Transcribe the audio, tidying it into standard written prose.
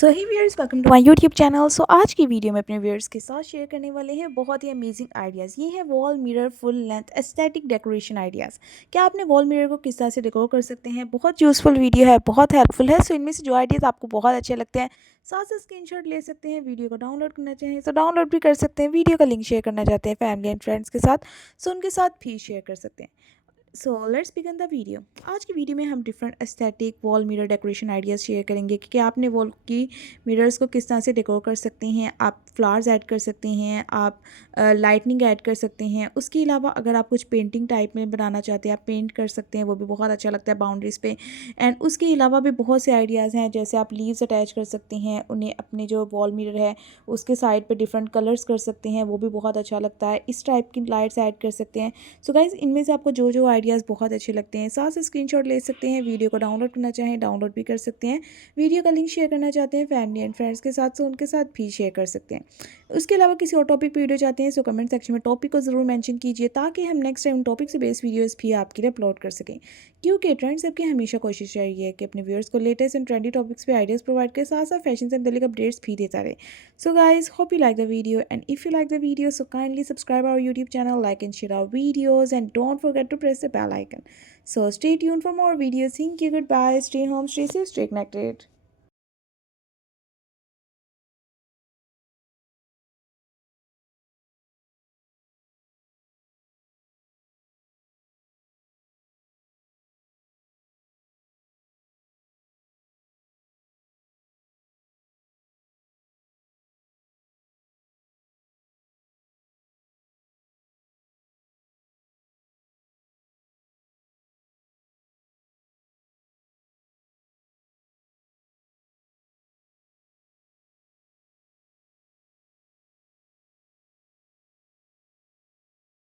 So hi viewers, welcome to my YouTube channel. So आज की video में अपने व्यूअर्स के साथ शेयर करने वाले हैं बहुत ही अमेजिंग आइडियाज़। ये है wall mirror full length aesthetic decoration ideas. क्या आपने वॉल मिरर को किस तरह से डेकोर कर सकते हैं। बहुत यूजफुल वीडियो है, बहुत हेल्पफुल है। सो इनमें से जो आइडियाज़ आपको बहुत अच्छे लगते हैं, साथ से स्क्रीनशॉट ले सकते हैं। वीडियो को डाउनलोड करना चाहें तो डाउनलोड भी कर सकते हैं। वीडियो का लिंक शेयर करना चाहते हैं फैमिली एंड फ्रेंड्स के साथ, सो उनके साथ भी शेयर कर सकते हैं। So let's begin the video. आज की वीडियो में हम different aesthetic wall mirror decoration ideas share करेंगे कि आपने वॉल की मिरर्स को किस तरह से डेकोर कर सकते हैं। आप फ्लावर्स ऐड कर सकते हैं, आप लाइटनिंग ऐड कर सकते हैं। उसके अलावा अगर आप कुछ पेंटिंग टाइप में बनाना चाहते हैं, आप पेंट कर सकते हैं, वो भी बहुत अच्छा लगता है बाउंड्रीज पे। एंड उसके अलावा भी बहुत से आइडियाज़ हैं, जैसे आप लीव्स अटैच कर सकते हैं, उन्हें अपने जो वॉल मिरर है उसके साइड पे डिफरेंट कलर्स कर सकते हैं, वो भी बहुत अच्छा लगता है। इस टाइप की लाइट्स ऐड कर सकते हैं। सो गाइज, इनमें से आपको जो जो आइडियाज़ बहुत अच्छे लगते हैं, साथ से स्क्रीनशॉट ले सकते हैं। वीडियो को डाउनलोड करना चाहें डाउनलोड भी कर सकते हैं। वीडियो का लिंक शेयर करना चाहते हैं फैमिली एंड फ्रेंड्स के साथ, सो उनके साथ भी शेयर कर सकते हैं। उसके अलावा किसी और टॉपिक पे वीडियो चाहते हैं, सो कमेंट सेक्शन में टॉपिक को ज़रूर मेंशन कीजिए, ताकि हम नेक्स्ट टाइम टॉपिक से बेस्ड वीडियोस भी आपके लिए अपलोड कर सकें। क्योंकि ट्रेंड्स सबकी हमेशा कोशिश रही है कि अपने व्यूअर्स को लेटेस्ट एंड ट्रेंडी टॉपिक्स पे आइडियाज़ प्रोवाइड के साथ साथ फैशन से मुतल्लिक अपडेट्स भी देता रहे। So guys, hope you like the video, and if you like the video, so kindly subscribe our YouTube channel, like and share our videos, and don't forget to press the bell icon. So stay tuned for more videos. Thank you, goodbye, stay home, stay safe, stay connected.